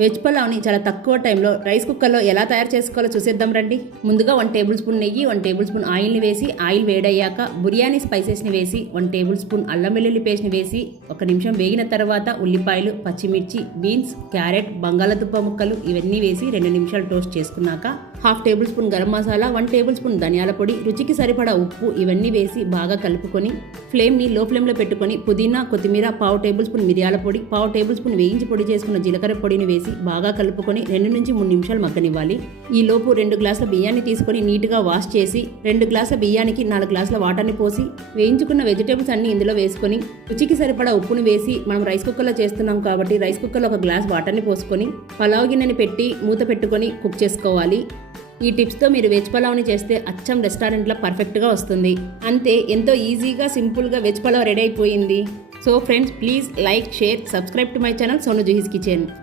Veg పలావ్ని చాలా తక్కువ టైంలో రైస్ కుక్కర్లో ఎలా తయారు చేసుకోవాలో చూసేద్దాం రండి. ముందుగా 1 టేబుల్ స్పూన్ నెయ్యి, 1 టేబుల్ స్పూన్ ఆయిల్ని వేసి ఆయిల్ వేడయ్యాక బిర్యానీ స్పైసెస్ని వేసి 1 టేబుల్ స్పూన్ అల్లం వెల్లుల్లి పేస్ట్ని వేసి 1 నిమిషం వేగిన తర్వాత ఉల్లిపాయలు, పచ్చిమిర్చి, బీన్స్, క్యారెట్, బంగాళదుంప ముక్కలు ఇవన్నీ వేసి 2 నిమిషాలు టోస్ట్ చేసుకున్నాక 1/2 table spoon garam masala, 1 table spoon ధనియాల పొడి, రుచికి సరిపడా ఉప్పు ఇవన్నీ వేసి బాగా కలుపుకొని ఫ్లేమ్ని లో ఫ్లేమ్లో పెట్టుకొని పుదీనా, కొత్తిమీర, 1/2 టేబుల్ స్పూన్ మిరియాల పొడి, 1/2 టేబుల్ స్పూన్ వేయించి పొడి చేసుకున్న జీలకర్ర పొడిని వేసి బాగా కలుపుకొని 2 నుంచి 3 నిమిషాలు మగ్గనివ్వాలి. ఈ లోపు 2 గ్లాసుల బియ్యాన్ని తీసుకొని నీట్గా వాష్ చేసి 2 గ్లాసుల బియ్యానికి 4 గ్లాసుల వాటర్ని పోసి వేయించుకున్న వెజిటేబుల్స్ అన్ని ఇందులో వేసుకొని రుచికి సరిపడా ఉప్పుని వేసి మనం రైస్ కుక్కర్లో చేస్తున్నాం కాబట్టి రైస్ కుక్కర్లో 1 గ్లాస్ వాటర్ని పోసుకొని పలావ్ గిన్నెని పెట్టి మూత పెట్టుకొని కుక్ చేసుకోవాలి. ఈ టిప్స్తో మీరు వెజ్ పలావ్ని చేస్తే అచ్చం రెస్టారెంట్లో పర్ఫెక్ట్గా వస్తుంది. అంతే, ఎంతో ఈజీగా సింపుల్గా వెజ్ పలావ్ రెడీ అయిపోయింది. So friends, please like, share, subscribe to my channel Sonu Juhi's kitchen.